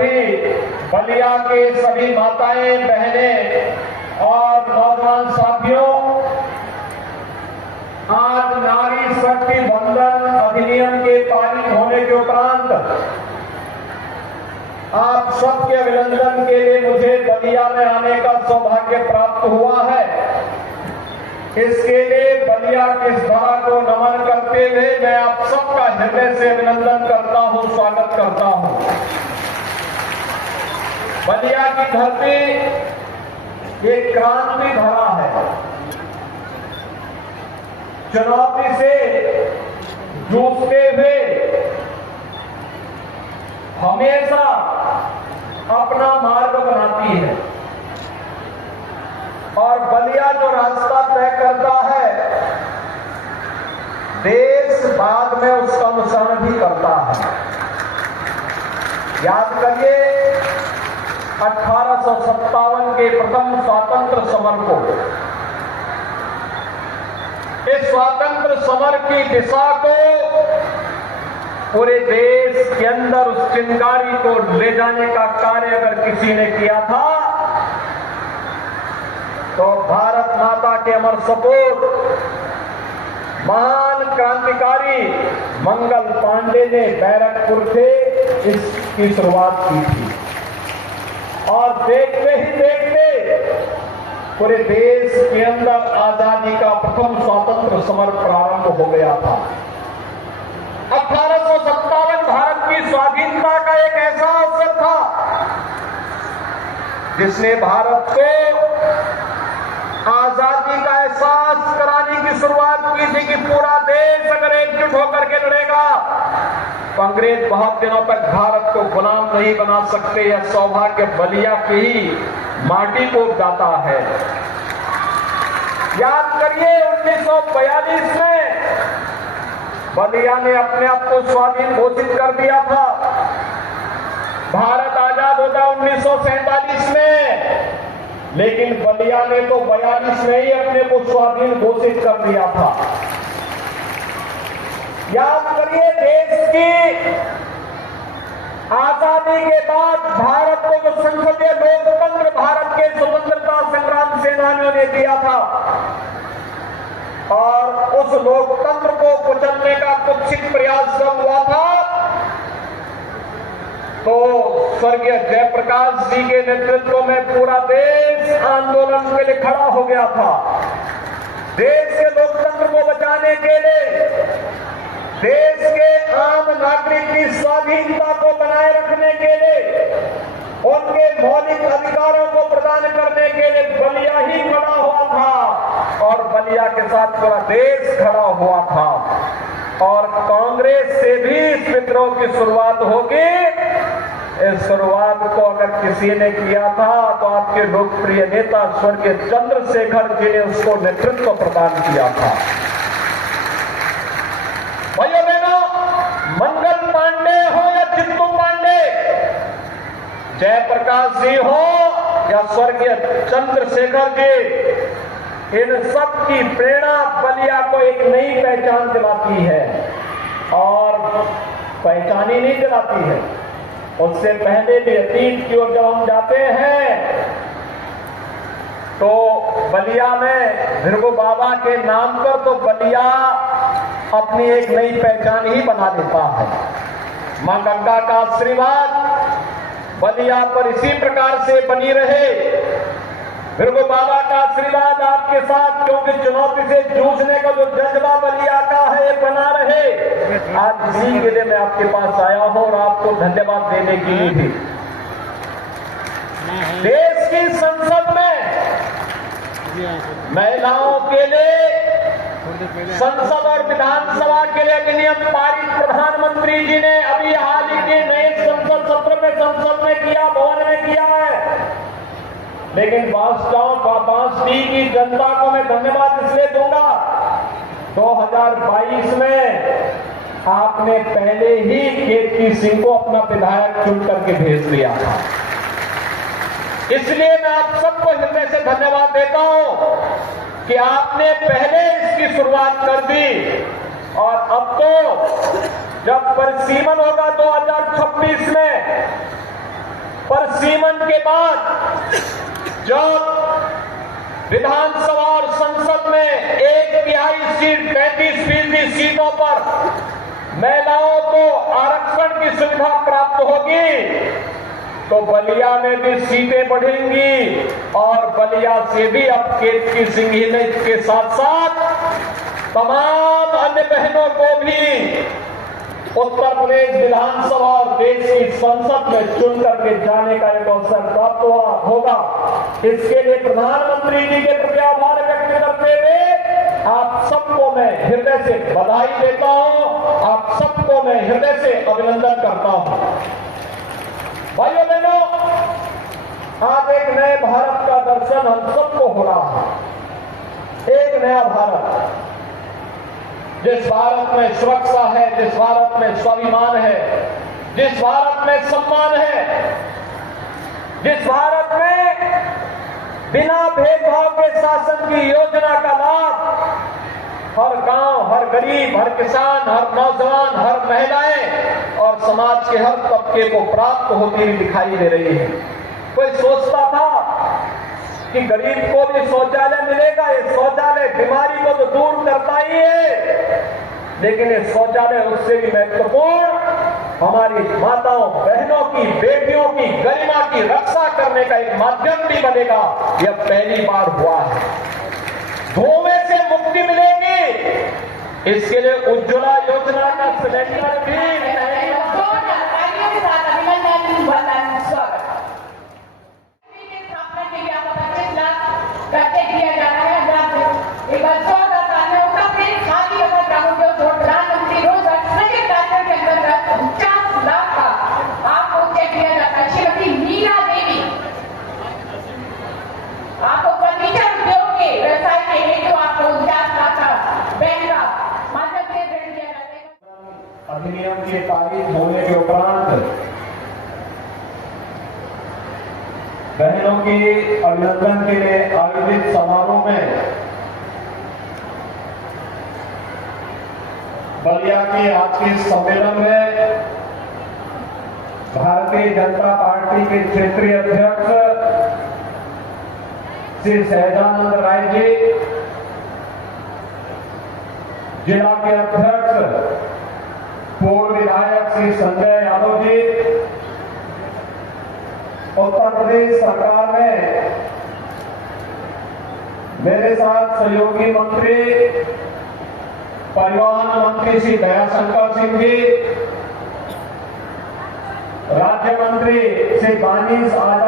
सभी बलिया के सभी माताएं, बहनें और नौजवान साथियों, आज नारी शक्ति वंदन अधिनियम के पारित होने के उपरांत आप सबके अभिनंदन के लिए मुझे बलिया में आने का सौभाग्य प्राप्त हुआ है। इसके लिए बलिया की इस धरा को नमन करते हुए मैं आप सबका हृदय से अभिनंदन करता हूं, स्वागत करता हूं। बलिया की धरती एक क्रांति धरा है। चुनौती से जूझते हुए हमेशा अपना मार्ग बनाती है और बलिया जो रास्ता तय करता है, देश बाद में उसका अनुसरण भी करता है। याद करिए 1857 के प्रथम स्वातंत्र समर को, इस स्वातंत्र समर की दिशा को पूरे देश के अंदर उस चिंगारी को ले जाने का कार्य अगर किसी ने किया था तो भारत माता के अमर सपूत महान क्रांतिकारी मंगल पांडे ने बैरकपुर से इसकी शुरुआत की थी और देखते ही देखते पूरे देश के अंदर आजादी का प्रथम स्वतंत्र समर प्रारंभ हो गया था। 1857 भारत की स्वाधीनता का एक ऐसा अवसर था जिसने भारत को आजादी का एहसास कराने की शुरुआत की थी कि पूरा देश अगर एकजुट होकर के लड़ेगा तो अंग्रेज बहुत दिनों तक भारत को गुलाम नहीं बना सकते। यह सौभाग्य बलिया की ही माटी को गाता है। याद करिए 1942 में बलिया ने अपने आप को स्वाधीन घोषित कर दिया था। भारत आजाद होता 1947 में, लेकिन बलिया ने तो 42 में ही अपने को स्वाधीन घोषित कर दिया था। याद करिए देश की आजादी के बाद भारत को जो संसदीय लोकतंत्र भारत के स्वतंत्रता संग्राम सेनानियों ने दिया था और उस लोकतंत्र को कुचलने का कुत्सित प्रयास जब हुआ था तो स्वर्गीय जयप्रकाश जी के नेतृत्व में पूरा देश आंदोलन के लिए खड़ा हो गया था। देश के लोकतंत्र को बचाने के लिए, देश के आम नागरिक की स्वाधीनता को बनाए रखने के लिए, उनके मौलिक अधिकारों को प्रदान करने के लिए बलिया ही खड़ा हुआ था और बलिया के साथ पूरा देश खड़ा हुआ था। और कांग्रेस से भी इस विद्रोह की शुरुआत होगी। इस शुरुआत को अगर किसी ने किया था तो आपके लोकप्रिय नेता स्वर्गीय चंद्रशेखर जी ने उसको नेतृत्व प्रदान किया था। भाइयों बहनों, मंगल पांडे हो या चित्तू पांडे, जयप्रकाश जी हो या स्वर्गीय चंद्रशेखर जी, इन सब की प्रेरणा बलिया को एक नई पहचान दिलाती है और पहचान ही नहीं दिलाती है, उससे पहले भी अतीत की ओर जब हम जाते हैं तो बलिया में भृगु बाबा के नाम पर तो बलिया अपनी एक नई पहचान ही बना देता है। मां गंगा का आशीर्वाद बलिया पर इसी प्रकार से बनी रहे। भृगु बाबा का आशीर्वाद आपके साथ, क्योंकि चुनौती से जूझने का जो जज्बा बलिया का है ये बना रहे। आज इसी के लिए मैं आपके पास आया हूं और आपको धन्यवाद देने के लिए भी। देश की संसद में महिलाओं के लिए संसद और विधानसभा के लिए अधिनियम पारित प्रधानमंत्री जी ने अभी हाल ही के नए संसद सत्र में संसद में किया, भवन में किया है। लेकिन बांसडी की जनता को मैं धन्यवाद इसलिए दूंगा, 2022 में आपने पहले ही केतकी सिंह को अपना विधायक चुन करके भेज दिया था। इसलिए मैं आप सबको हृदय से धन्यवाद देता हूं कि आपने पहले इसकी शुरुआत कर दी और अब तो जब परिसीमन होगा 2026 में पर सीमन के बाद जब विधानसभा और संसद में 1/3 सीट 35% सीटों पर महिलाओं को आरक्षण की सुविधा प्राप्त होगी तो बलिया में भी सीटें बढ़ेंगी और बलिया से भी अब केतकी सिंह के साथ साथ तमाम अन्य बहनों को भी उत्तर प्रदेश विधानसभा और देश की संसद में चुन करके जाने का एक अवसर प्राप्त होगा। इसके लिए प्रधानमंत्री जी के प्रति आभार व्यक्त करते हुए आप सबको मैं हृदय से बधाई देता हूं, आप सबको मैं हृदय से अभिनंदन करता हूं। भाइयों बहनों, आज एक नए भारत का दर्शन हम सबको हो रहा है। एक नया भारत, जिस भारत में सुरक्षा है, जिस भारत में स्वाभिमान है, जिस भारत में सम्मान है, जिस भारत में बिना भेदभाव के शासन की योजना का लाभ हर गांव, हर गरीब, हर किसान, हर नौजवान, हर महिलाएं और समाज के हर तबके को प्राप्त होती हुई दिखाई दे रही है। कोई सोचता था कि गरीब को भी शौचालय मिलेगा, ये शौचालय बीमारी को तो दूर करता ही है, लेकिन ये शौचालय उससे भी महत्वपूर्ण हमारी माताओं, बहनों की, बेटियों की गरिमा की रक्षा करने का एक माध्यम भी बनेगा। यह पहली बार हुआ है। धुएं से मुक्ति मिलेगी, इसके लिए उज्ज्वला योजना का सिलेंडर भी किया जा रहा है। एक बार 14 साल में उसका फिर खाली बता चाहूंगे जो प्रधानमंत्री रोजगार सृजित राज्यों के अंतर्गत 50 लाख का आपको चेक दिया जाता है। श्रीमती मीरा देवी आपको फर्नीचर उद्योग के व्यवसाय के हेतु आपको 49 लाख का बैंक का माध्यम से ऋण दिया जाता है। अधिनियम के पारित होने के उपरांत बहनों के अभिनंदन के लिए आयोजित समारोह में बलिया के आज के सम्मेलन में भारतीय जनता पार्टी के क्षेत्रीय अध्यक्ष श्री सहजानंद राय जी, जिला के अध्यक्ष पूर्व विधायक श्री संजय यादव जी, उत्तर प्रदेश सरकार में मेरे साथ सहयोगी मंत्री परिवहन मंत्री श्री दयाशंकर सिंह जी, राज्य मंत्री श्री दानिश आजाद